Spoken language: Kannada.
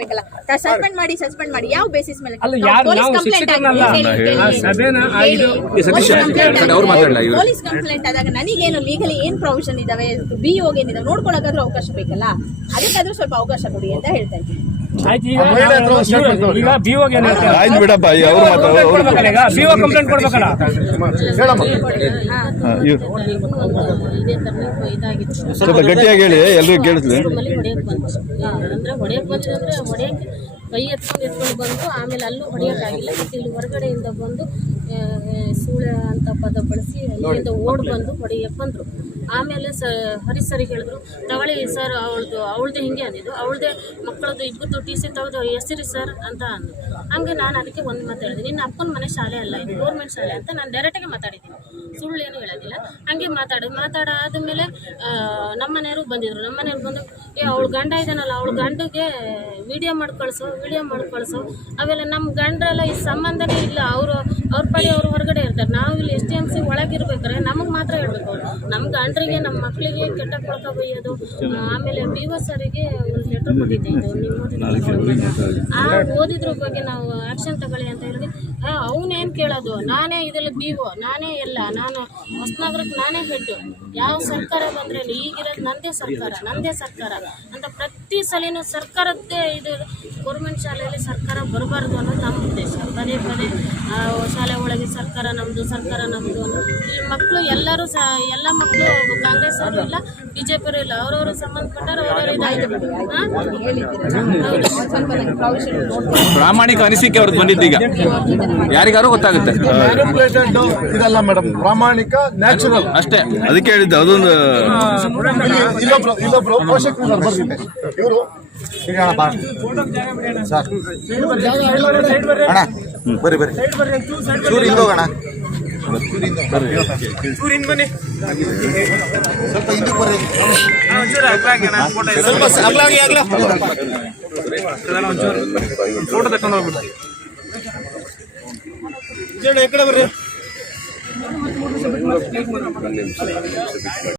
ಆಗ್ಬೇಕಲ್ಲ. ಸಸ್ಪೆಂಡ್ ಮಾಡಿ ಯಾವ ಬೇಸಿಸ್ ಮೇಲೆ? ಪೊಲೀಸ್ ಕಂಪ್ಲೇಂಟ್ ಆದಾಗ ನನಗೇನು ಲೀಗಲಿ ಏನ್ ಪ್ರೊವಿಷನ್ ಇದಾವೆ, BO ಏನಿದಾವೆ ನೋಡ್ಕೊಳಕಾದ್ರೂ ಅವಕಾಶ ಬೇಕಲ್ಲ, ಅದಕ್ಕಾದ್ರೂ ಸ್ವಲ್ಪ ಅವಕಾಶ ಕೊಡಿ ಅಂತ ಹೇಳ್ತಾ ಇದ್ದೀನಿ. ಬಿಡಪ್ಪ, ಸ್ವಲ್ಪ ಗಟ್ಟಿಯಾಗಿ ಹೇಳಿ, ಎಲ್ರಿಗೂ ಕೇಳಿಸ್ಲಿ. ಅಂದ್ರೆ ಹೊಡೆಯಕ್ ಬಂದ್ರೆ ಹೊಡೆಯಕ್ಕೆ ಕೈ ಎತ್ಕೊಂಡು ಬಂದು ಆಮೇಲೆ ಅಲ್ಲೂ ಹೊಡೆಯೋಕ್ಕಾಗಿಲ್ಲ. ಮತ್ತು ಇಲ್ಲಿ ಹೊರಗಡೆಯಿಂದ ಬಂದು ಸೂಳೆ ಅಂತ ಪದ ಬಳಸಿ ಅಲ್ಲಿಂದ ಓಡ್ ಬಂದು ಹೊಡೆಯಕ್ಕೆ ಬಂದರು. ಆಮೇಲೆ ಹರೀಶ್ ಹೇಳಿದ್ರು, ತಗೊಳ್ಳಿ ಸರ್ ಅವಳದು ಹಿಂಗೆ ಅಂದಿದ್ದು, ಅವಳದೇ ಮಕ್ಕಳದ್ದು ಇಬ್ಬರದ್ದು TC ತೆಗೆದು ಹೆಸರಿ ಸರ್ ಅಂತ ಅಂದು. ಹಂಗೆ ನಾನು ಅದಕ್ಕೆ ಒಂದು ಮಾತು ಹೇಳಿದೆ, ನಿನ್ನ ಅಪ್ಪನ ಮನೆ ಶಾಲೆ ಅಲ್ಲ, ಇದು ಗೌರ್ಮೆಂಟ್ ಶಾಲೆ ಅಂತ ನಾನು ಡೈರೆಕ್ಟಾಗಿ ಮಾತಾಡಿದ್ದೀನಿ, ಸುಳ್ಳು ಏನು ಹೇಳೋದಿಲ್ಲ. ಹಂಗೆ ಮಾತಾಡಾದ್ಮೇಲೆ ನಮ್ಮ ಮನೆಯವರು ಬಂದಿದ್ರು. ನಮ್ಮ ಮನೆಯವ್ರು ಬಂದು, ಅವಳು ಗಂಡ ಇದ್ದಾನಲ್ಲ, ಅವಳು ಗಂಡಿಗೆ ವಿಡಿಯೋ ಮಾಡಿ ಕಳಿಸೋ ಅವೆಲ್ಲ ನಮ್ಮ ಗಂಡ್ರೆಲ್ಲ ಈ ಸಂಬಂಧನೇ ಇಲ್ಲ, ಅವ್ರ ಪಡಿ ಅವರು ಹೊರಗಡೆ ಇರ್ತಾರೆ. ನಾವು ಇಲ್ಲಿ STMC ಒಳಗಿರ್ಬೇಕಾರೆ ನಮಗೆ ಮಾತ್ರ ಹೇಳ್ಬೇಕು. ಅವ್ರು ನಮ್ಮ ಗಂಡ್ರಿಗೆ ನಮ್ಮ ಮಕ್ಕಳಿಗೆ ಕೆಟ್ಟ ಕೊಳಕ ಬೈಯೋದು. ಆಮೇಲೆ BO ಸರಿಗೆ ಒಂದು ಲೆಟರ್ ಕೊಟ್ಟಿದ್ದೆ, ಇದು ನೀವು ಓದಿದ್ರ ಬಗ್ಗೆ ನಾವು ಆ್ಯಕ್ಷನ್ ತಗೊಳ್ಳಿ ಅಂತ ಹೇಳಿದ್ರೆ, ಅವನೇನು ಕೇಳೋದು, ನಾನೇ ಇದೆಲ್ಲ BO, ನಾನೇ ಎಲ್ಲ, ನಾನು ಹೊಸನಗರಕ್ಕೆ ನಾನೇ ಹೆಡ್ಡು, ಯಾವ ಸರ್ಕಾರ ಬಂದ್ರೆ ಈಗಿರೋದು ನಂದೇ ಸರ್ಕಾರ ಅಂತ ಪ್ರತಿ ಸಲಿನೂ ಸರ್ಕಾರದ್ದೇ ಇದು ಗೌರ್ಮೆಂಟ್ ಶಾಲೆಯಲ್ಲಿ ಸರ್ಕಾರ ಬರಬಾರ್ದು ಅನ್ನೋದು ನಮ್ಮ ಉದ್ದೇಶ. ಪದೇ ಶಾಲೆ ಒಳಗೆ ಸರ್ಕಾರ ನಮ್ಮದು ಇಲ್ಲಿ ಮಕ್ಕಳು ಎಲ್ಲರೂ ಎಲ್ಲ ಮಕ್ಕಳು ಕಾಂಗ್ರೆಸ್ ಅವರು ಇಲ್ಲ, BJP ಅವರು ಇಲ್ಲ, ಅವ್ರವ್ರು ಸಂಬಂಧಪಟ್ಟರು ಅವ್ರವ್ರು ಪ್ರಾಮಾಣಿಕ ಅನಿಸಿಕೆ ಅವ್ರದ್ದು ಬಂದಿದ್ದೀಗ ಯಾರಿಗಾರು ಗೊತ್ತಾಗುತ್ತೆ. ಇದಲ್ಲ ಮೇಡಮ್, ಪ್ರಾಮಾಣಿಕ ನ್ಯಾಚುರಲ್ ಅಷ್ಟೇ. ಅದಕ್ಕೆ ಹೇಳಿದ್ದು ಅದೊಂದು ಇಲ್ಲೊಬ್ರು ಪೋಷಕರು ಬರ್ತಿದ್ದೆ ಇವರು ಅಣ್ಣ ಬರ್ರಿ ಚೂರು ಹಿಂದೆ ಹೋಗೋಣ, ಸ್ವಲ್ಪ ಹಿಂದಕ್ಕೆ ಬರ್ರಿ, ಫೋಟೋ ತಕೊಂಡು ಹೋಗ್ಬಿಟ್ಟು ಈ ಕಡೆ ಬರ್ರಿ.